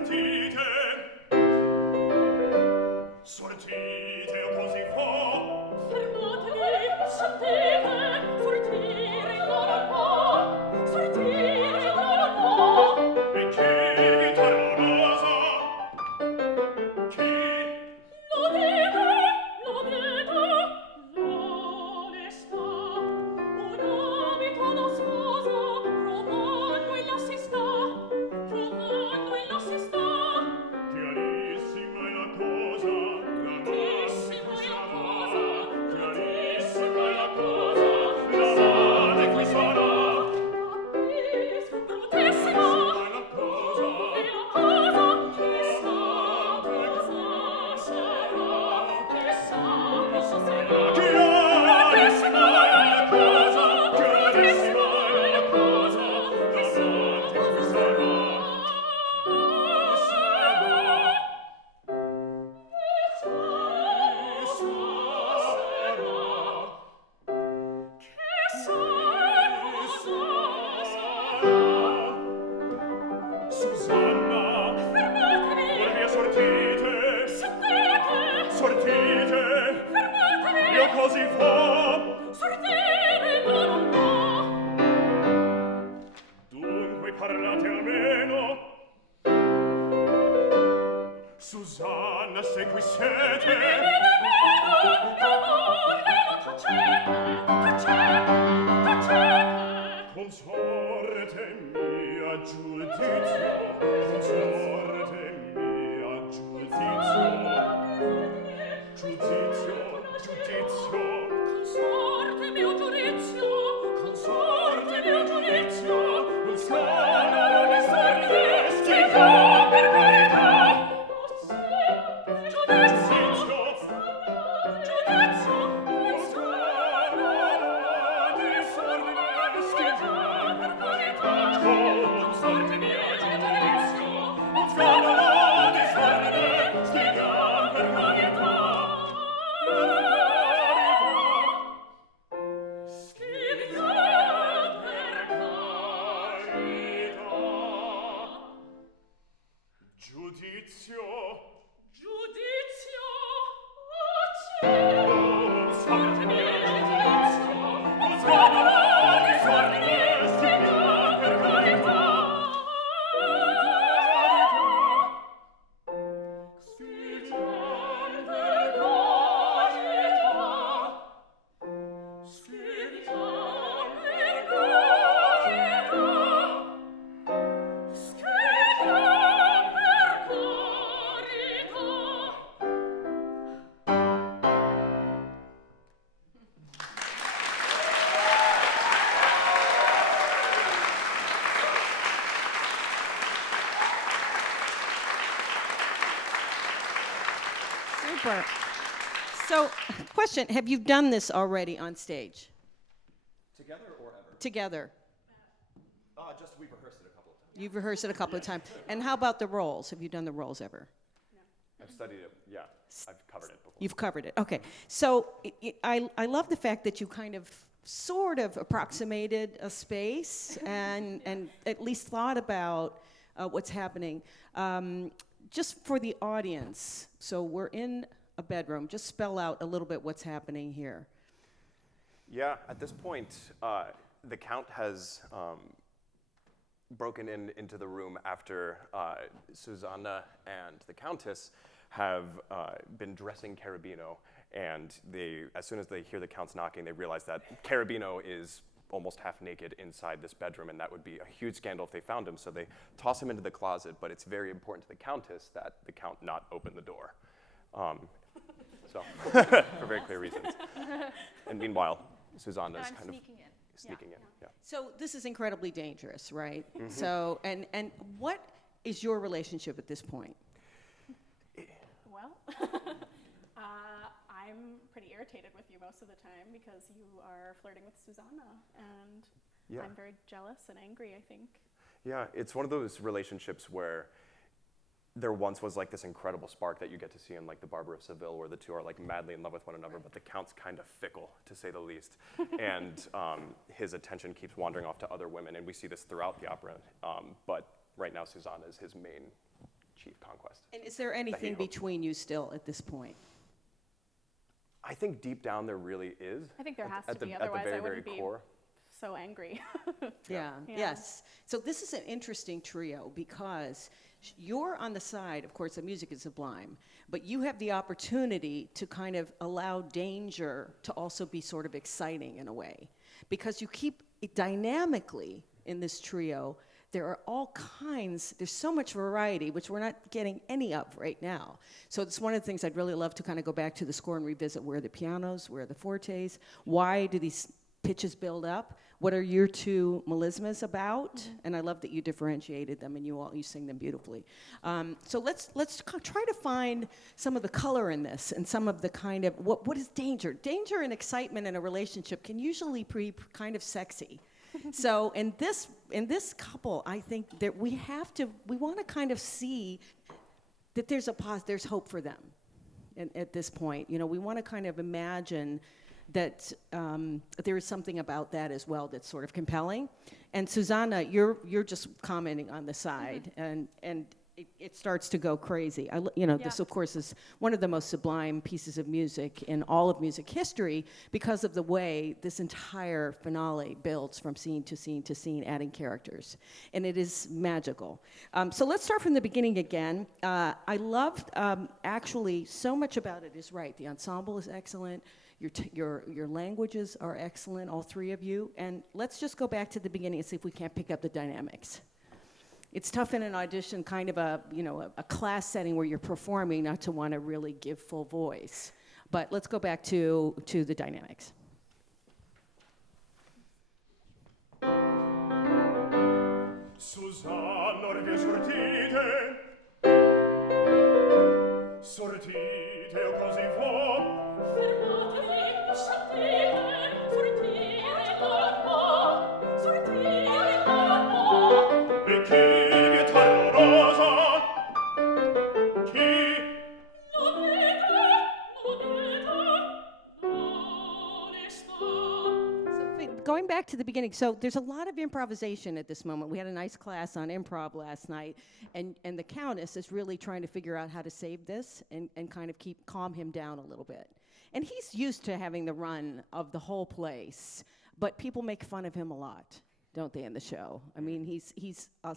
sortite, sortite o così fa. Fermatevi, sentite, sortire non può, sortire non può. E chi guitarra rosa? Chi? Lo dite, l'onestà, un abito non sposa, provando ella si sta, Chiarissima è la cosa, Chiarissima è la cosa, chiarissima è la cosa, l'amante qui sarà. brutissima, È la cosa, e la cosa, chissà cosa sarà, chissà cosa sarà. Brutissima è la cosa, brutissima è la cosa, chissà cosa sarà. Susanna, ora via sortite, sortite, io così fa. Dunque parlate almeno. Susanna, se qui siete, consorte mia giudizio, consorte mia giudizio, giudizio, giudizio, Consorte mio giudizio, consorte mio giudizio, un scandalo di sorte, schifo per carità. Giudizio, giudizio, un scandalo di sorte, schifo per carità. Consorte mio giudizio, un scandalo di sorte, schifo per carità. giudizio, Giudizio, sorte mio giudizio, un scandalo di sorte, schifo per carità. Schifo per carità. Schifo per carità. Schifo Super. So, question, have you done this already on stage? Together or ever? Together. Just we've rehearsed it a couple of times. You've rehearsed it a couple of times. And how about the roles? Have you done the roles ever? I've studied it, yeah. I've covered it before. You've covered it. Okay. So I love the fact that you kind of sort of approximated a space and at least thought about what's happening. Just for the audience, so we're in a bedroom. Just spell out a little bit what's happening here. Yeah, at this point, the Count has broken into the room after Susanna and the Countess have been dressing Cherubino, and as soon as they hear the Count's knocking, they realize that Cherubino is almost half naked inside this bedroom, and that would be a huge scandal if they found him, so they toss him into the closet, but it's very important to the Countess that the Count not open the door. So, for very clear reasons. And meanwhile, Susanna is kind of sneaking in. Yeah. So this is incredibly dangerous, right? Mm-hmm. So, and what is your relationship at this point? Well, I'm pretty irritated with you most of the time because you are flirting with Susanna, and Yeah. I'm very jealous and angry, I think. Yeah, it's one of those relationships where there once was like this incredible spark that you get to see in like The Barber of Seville, where the two are like madly in love with one another, but the Count's kind of fickle, to say the least. And his attention keeps wandering off to other women, and we see this throughout the opera. But right now, Susanna is his main achieve conquest. And is there anything hoped. between you still at this point? I think deep down there really is. I think there has at to the, be, at the otherwise very, I very wouldn't be core. so angry. Yeah. Yeah. Yes. So this is an interesting trio because you're on the side, of course, the music is sublime, but you have the opportunity to kind of allow danger to also be sort of exciting in a way. Because you keep it dynamically in this trio, there are all kinds, there's so much variety, which we're not getting any of right now. So it's one of the things I'd really love to kind of go back to the score and revisit. Where are the pianos, where are the fortes? Why do these pitches build up? What are your two melismas about? And I love that you differentiated them and you sing them beautifully. So let's try to find some of the color in this and some of the kind of, what is danger? Danger and excitement in a relationship can usually be kind of sexy. So in this couple, I think that we want to kind of see that there's hope for them at this point. You know, we want to kind of imagine that there is something about that as well that's sort of compelling. And Susanna, you're just commenting on the side, and it starts to go crazy. This, of course, is one of the most sublime pieces of music in all of music history because of the way this entire finale builds from scene to scene to scene, adding characters. And it is magical. So let's start from the beginning again. I loved, actually, so much about it is right. The ensemble is excellent. Your languages are excellent, all three of you. And let's just go back to the beginning and see if we can't pick up the dynamics. It's tough in an audition, kind of a class setting where you're performing, not to want to really give full voice. But let's go back to the dynamics. Susanna, orvie sortite o così fa. Fermatevi, sciattite, sortire l'orpo, sortire l'orpo. E chi vietar la rosa? Chi? Non vede, non sta. Going back to the beginning, so there's a lot of improvisation at this moment. We had a nice class on improv last night, and the Countess is really trying to figure out how to save this and kind of calm him down a little bit. And he's used to having the run of the whole place, but people make fun of him a lot, don't they, in the show? I mean, he's a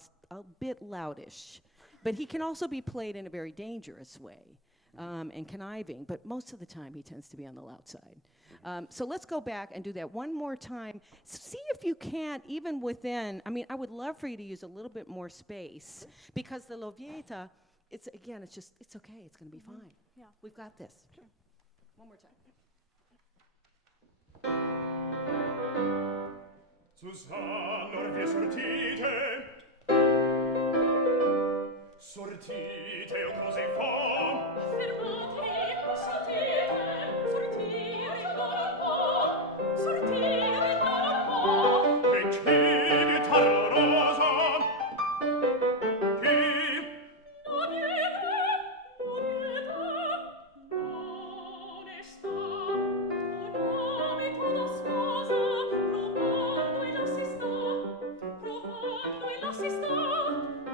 bit loudish, but he can also be played in a very dangerous way and conniving, but most of the time he tends to be on the loud side. So let's go back and do that one more time. See if you can't, even within, I mean, I would love for you to use a little bit more space, because the Lovieta, it's okay, it's going to be fine. Yeah. We've got this. Sure. One more time. Susanna, orvie sortite. Sortite o così fa. Fermatevi, sciattite, sortire l'orpo, sortire l'orpo. E chi vietar la rosa? Chi? Non vede, non sta. Un abito da sposa, provando e là si sta.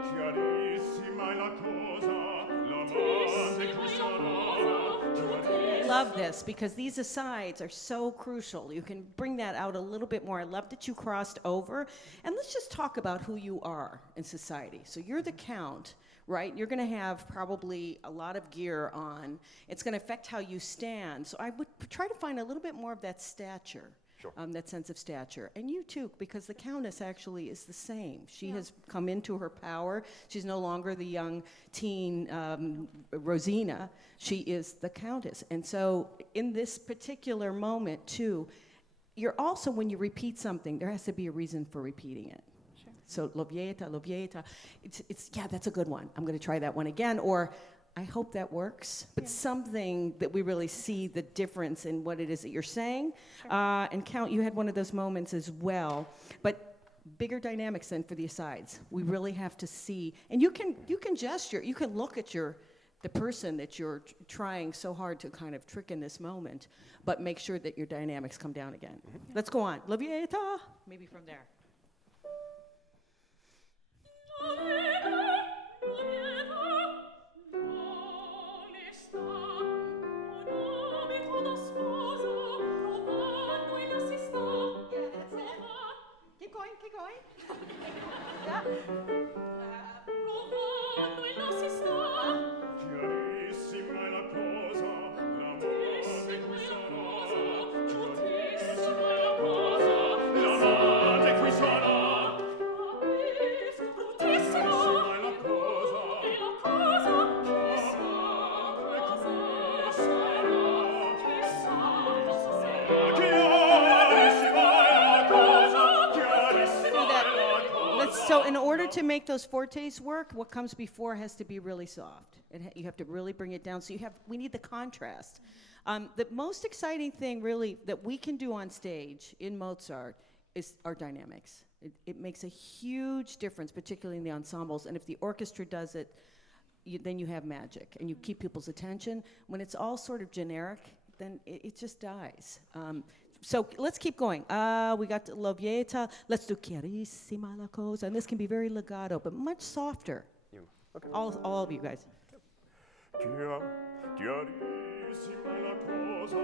Chiarissima è la cosa, l'amante chi sarà? Love this, because these asides are so crucial. You can bring that out a little bit more. I love that you crossed over. And let's just talk about who you are in society. So you're the Count, right? You're going to have probably a lot of gear on. It's going to affect how you stand. So I would try to find a little bit more of that stature. Sure. That sense of stature. And you too, because the Countess actually is the same. She has come into her power. She's no longer the young teen Rosina. She is the Countess. And so in this particular moment too, you're also, when you repeat something, there has to be a reason for repeating it. Sure. So Lovieta, it's that's a good one. I'm going to try that one again. Or I hope that works, but something that we really see the difference in what it is that you're saying. Sure. And Count, you had one of those moments as well, but bigger dynamics than for the asides. We really have to see, and you can gesture, you can look at the person that you're trying so hard to kind of trick in this moment, but make sure that your dynamics come down again. Mm-hmm. Let's go on. Lovieta, maybe from there. Non vede, to make those fortes work, what comes before has to be really soft. You have to really bring it down. So we need the contrast. The most exciting thing really that we can do on stage in Mozart is our dynamics. It makes a huge difference, particularly in the ensembles. And if the orchestra does it, then you have magic and you keep people's attention. When it's all sort of generic, then it just dies. So let's keep going. We got La Vieta. Let's do Chiarissima la cosa. And this can be very legato, but much softer. Okay. All of you guys. Chiarissima la cosa,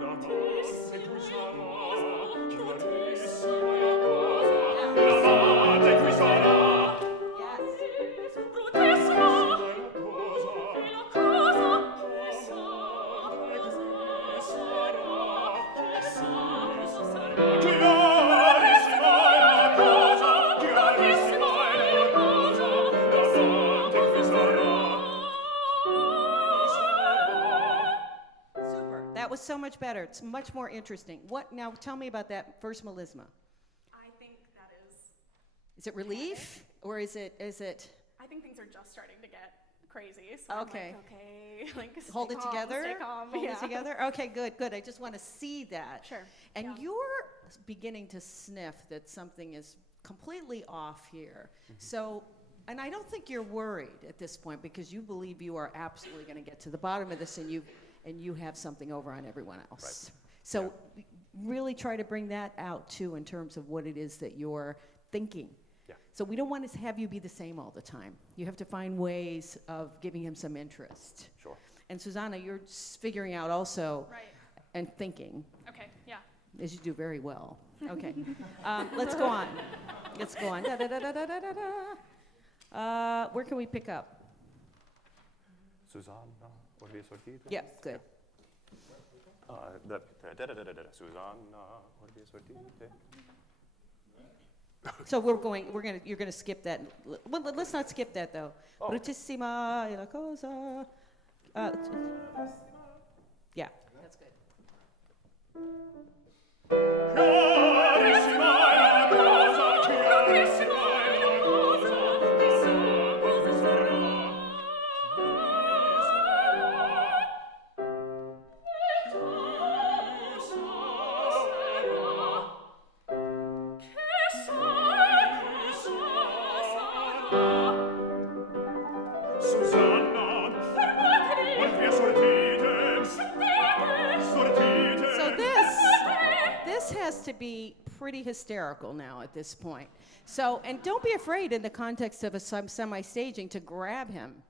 la notte qui sarà. Chiarissima la cosa, la notte qui sarà. Brutissimo. La E la cosa che sarà. Chiarissima la cosa, chiarissima la cosa, la notte qui sarà. Super. That was so much better. It's much more interesting. Now tell me about that first melisma. I think that is. Is it relief or is it I think things are just starting to get crazy. So Okay. I'm like, okay, like hold stay it calm, together? Stay calm. Hold yeah. it together? Okay, good. I just want to see that. Sure. And yeah. you're beginning to sniff that something is completely off here. So, and I don't think you're worried at this point because you believe you are absolutely going to get to the bottom of this and you have something over on everyone else. Right. So really try to bring that out too in terms of what it is that you're thinking. Yeah. So we don't want to have you be the same all the time. You have to find ways of giving him some interest. Sure. And Susanna, you're figuring out also Right. and thinking, Okay. Yeah. as you do very well. Okay. Let's go on. Let's go on. Da, da, da, da, da, da, da. Where can we pick up? Susanna, what are you sortite? Yeah, good. Susanna, what are you sortite? So you're gonna skip that. Well, let's not skip that though. Oh. Bruttissima e la cosa. Yeah, that's good. Chiarissima la cosa, chiarissima la cosa, chissà cosa sarà. Susanna, vuol via sortite, sortite. So this has to be pretty hysterical now at this point. So, and don't be afraid in the context of a semi-staging to grab him,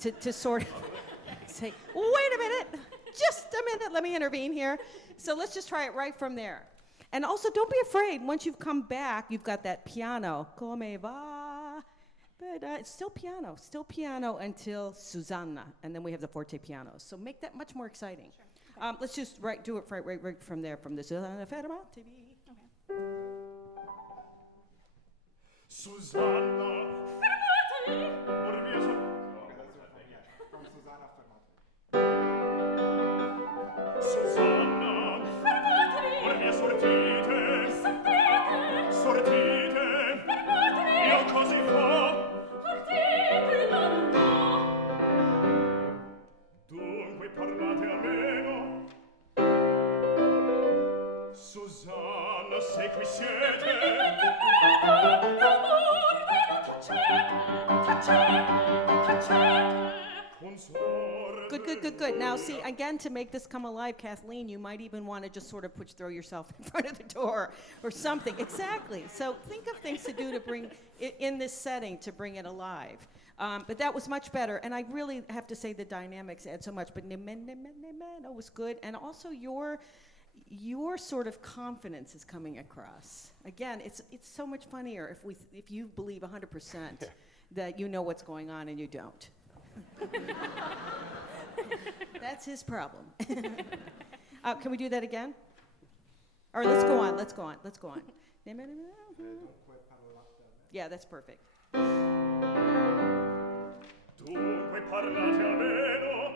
to sort of say, wait a minute, just a minute, let me intervene here. So let's just try it right from there. And also don't be afraid, once you've come back, you've got that piano, come va, but it's still piano until Susanna, and then we have the forte pianos. So make that much more exciting. Sure. Let's just do it right from there, from the Susanna fermati. Susanna, Fermati. vuol via sortite. From Susanna Fermati. Susanna, Fermati. vuol via sortite, Sentite. sortite. Fermati. Io così fa. Partite lontano. Dunque parlate almeno. Susanna, se qui siete. Good. Now, see, again, to make this come alive, Kathleen, you might even want to just sort of throw yourself in front of the door or something. Exactly. So think of things to do to bring it in this setting to bring it alive. But that was much better, and I really have to say the dynamics add so much. But it was good, and also your sort of confidence is coming across. Again, it's so much funnier if you believe 100% that you know what's going on and you don't. That's his problem. Can we do that again? Or let's go on. Yeah, that's perfect. Dunque parlate almeno.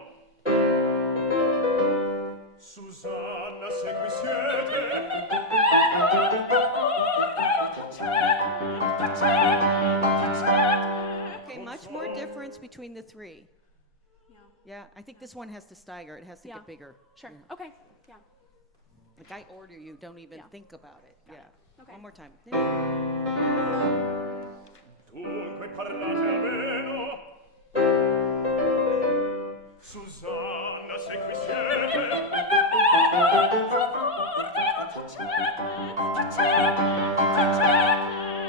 Susanna, se qui siete. Tacete. difference between the three? Yeah. Yeah, I think this one has to stagger. It has to Yeah. get bigger. Sure. Yeah. Okay. Yeah. Like I order you, don't even Yeah. think about it. Got Yeah. it. Okay. One more time. Dunque parlate almeno. Susanna, se qui siete.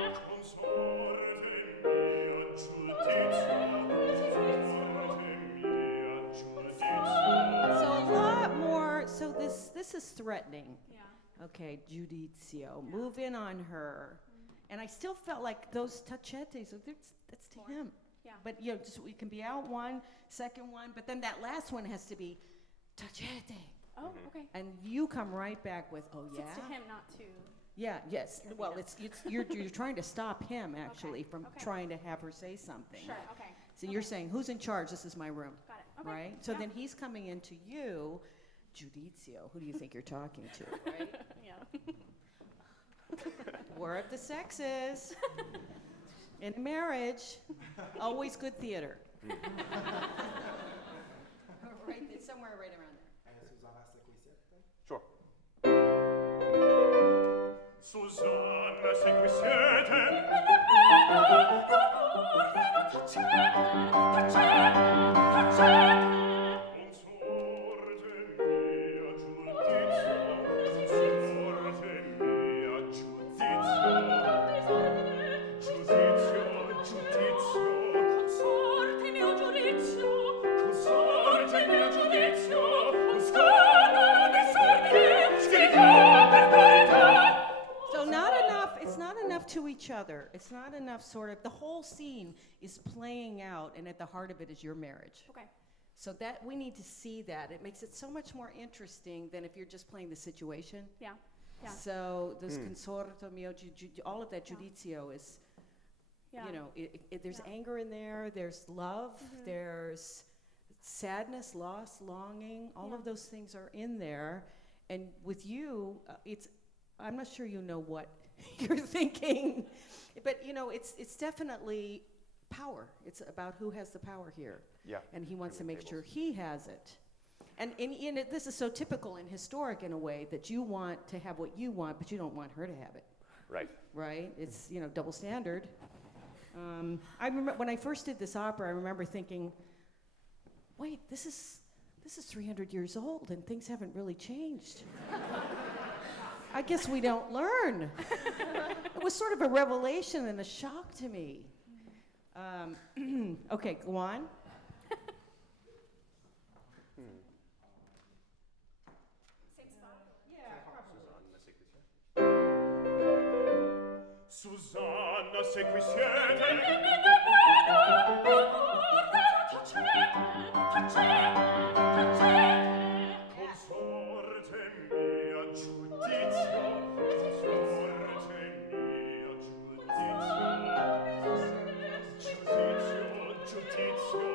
Consorte mia giudizio. Consorte mia giudizio. So a lot more. So this is threatening. Yeah. Okay, Giudizio. Move in on her. And I still felt like those tachetes, that's to More. him. Yeah. But you know, just, we can be out one, second one, but then that last one has to be tachete. Oh, okay. And you come right back with, oh So yeah? it's to him, not to. Yeah, yes. Well, you're trying to stop him actually from okay. trying to have her say something. Sure. Okay. So you're saying, who's in charge? This is my room. Got it. Okay. Right? So Yeah. then he's coming into you, Giudizio. Who do you think you're talking to, right? Yeah. War of the sexes. In a marriage, always good theater. Right, it's somewhere right around there. Susanna, se qui siete? Sure. Susanna, se qui siete. Consorte mia giudizio. Consorte mia giudizio. Giudizio, giudizio. Consorte mio giudizio, Consorte mia giudizio. un scandalo di sorte, Scriva per carità. So not enough, it's not enough to each other. It's not enough sort of, the whole scene is playing out and at the heart of it is your marriage. Okay. So that, we need to see that. It makes it so much more interesting than if you're just playing the situation. Yeah. Yeah. So this consorto mio, all of that Yeah. giudizio is, Yeah. you know, there's Yeah. anger in there, there's love, there's sadness, loss, longing, all Yeah. of those things are in there. And with you, I'm not sure you know what you're thinking, but you know, it's definitely power. It's about who has the power here. Yeah. And he wants to Turning make the sure tables. he has it. And this is so typical and historic in a way that you want to have what you want, but you don't want her to have it. Right. Right? It's, you know, double standard. I remember when I first did this opera, I remember thinking, wait, this is 300 years old and things haven't really changed. I guess we don't learn. It was sort of a revelation and a shock to me. Okay, go on. Same spot. Susanna, se qui siete. Consorte mia giudizio. Consorte mia giudizio. Giudizio,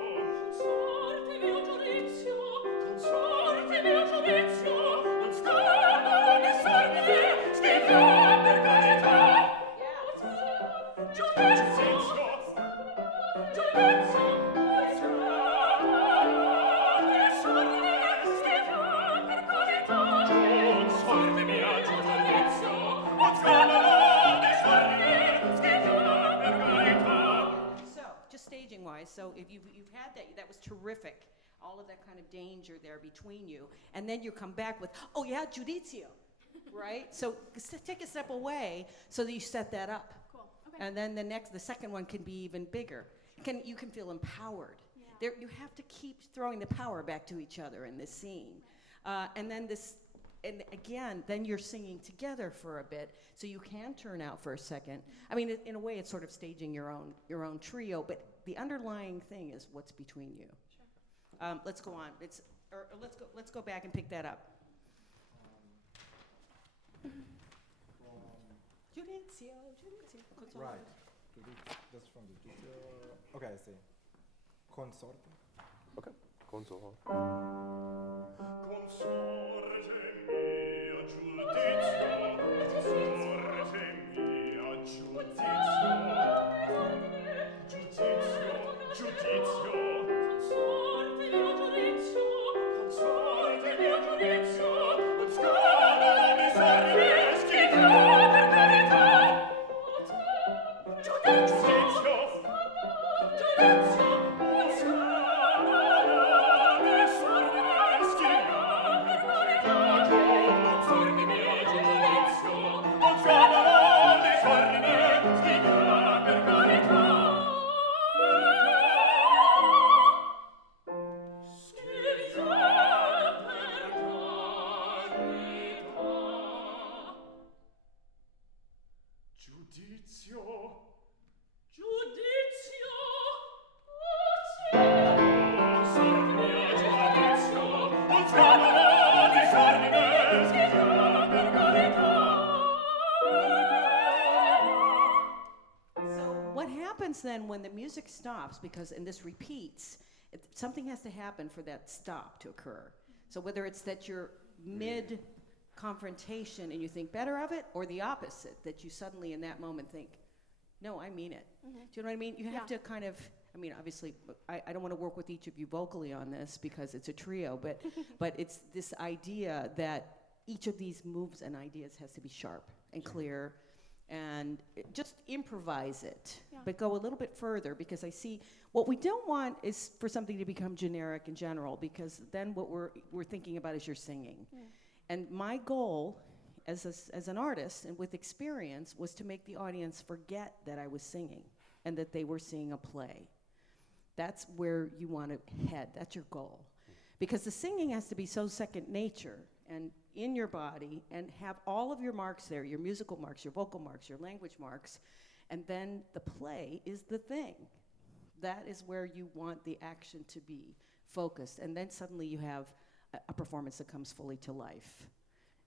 consorte mio giudizio, consorte mio giudizio. un scandalo di sorte, Scriva per carità. giudizio, giudizio, un scandalo di sorte, scriva per carità. Consorte mia giudizio. Un scandalo di sorte, scriva Per carità. So, just staging wise, so if you've had that was terrific. All of that kind of danger there between you. And then you come back with, oh yeah, giudizio, right? So take a step away so that you set that up. Cool. Okay. And then the second one can be even bigger. You can feel empowered. Yeah. There, you have to keep throwing the power back to each other in this scene. And again, then you're singing together for a bit, so you can turn out for a second. I mean, in a way, it's sort of staging your own trio, but the underlying thing is what's between you. Sure. Let's go on. Let's go back and pick that up. Giudizio. Right. That's from the Giudizio. Okay, I see. Consorte. Okay. Consorte. Consorte mia giudizio. Consorte mia giudizio. Giudizio, giudizio. Then when the music stops, because and this repeats, something has to happen for that stop to occur. So whether it's that you're mid confrontation and you think better of it, or the opposite, that you suddenly in that moment think, no, I mean it. Do you know what I mean? You have to kind of, I mean, obviously, I don't want to work with each of you vocally on this because it's a trio, but it's this idea that each of these moves and ideas has to be sharp and clear. And just improvise it, but go a little bit further, because I see what we don't want is for something to become generic and general, because then what we're thinking about is you're singing. And my goal as an artist and with experience was to make the audience forget that I was singing and that they were seeing a play. That's where you want to head. That's your goal. Because the singing has to be so second nature and in your body, and have all of your marks there, your musical marks, your vocal marks, your language marks, and then the play is the thing. That is where you want the action to be focused, and then suddenly you have a performance that comes fully to life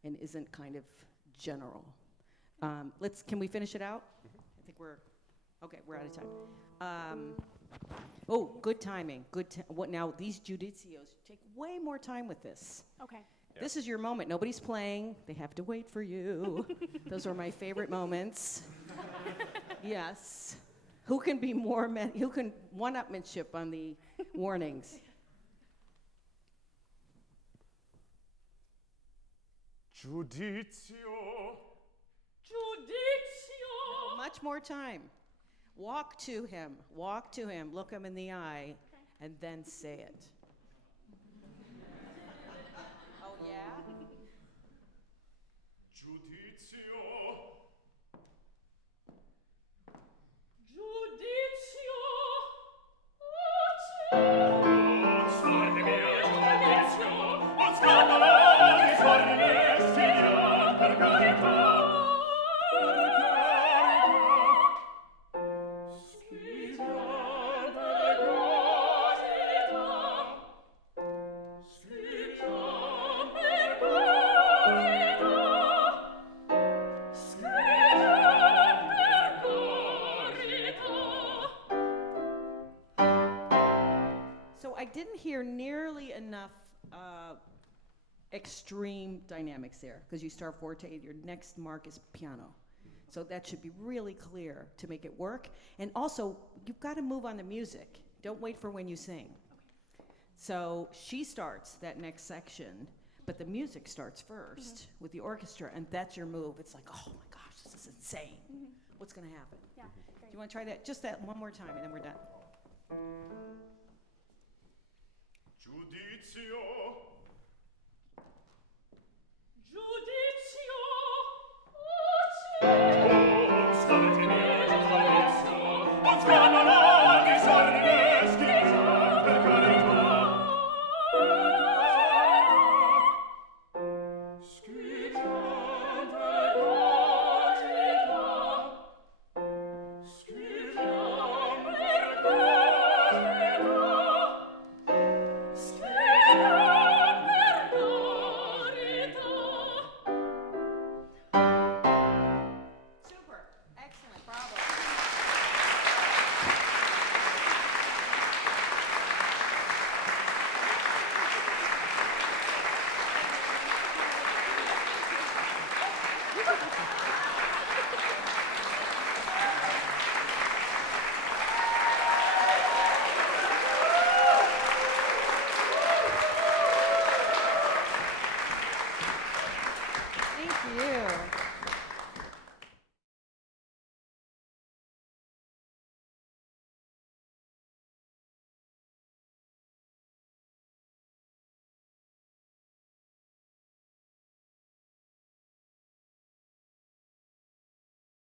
and isn't kind of general. Can we finish it out? I think we're out of time. Good timing, now these judicios take way more time with this. Okay. This is your moment. Nobody's playing. They have to wait for you. Those are my favorite moments. Yes. Who can be who can one-upmanship on the warnings? Giudizio. No, much more time. Walk to him, look him in the eye, and then say it. Oh, yeah? Giudizio. I didn't hear nearly enough extreme dynamics there, because you start forte, your next mark is piano. So that should be really clear to make it work. And also, you've got to move on the music. Don't wait for when you sing. Okay. So she starts that next section, but the music starts first with the orchestra, and that's your move. It's like, oh my gosh, this is insane. What's going to happen? Yeah, Do you want to try that? Just that one more time, and then we're done. Giudizio. you.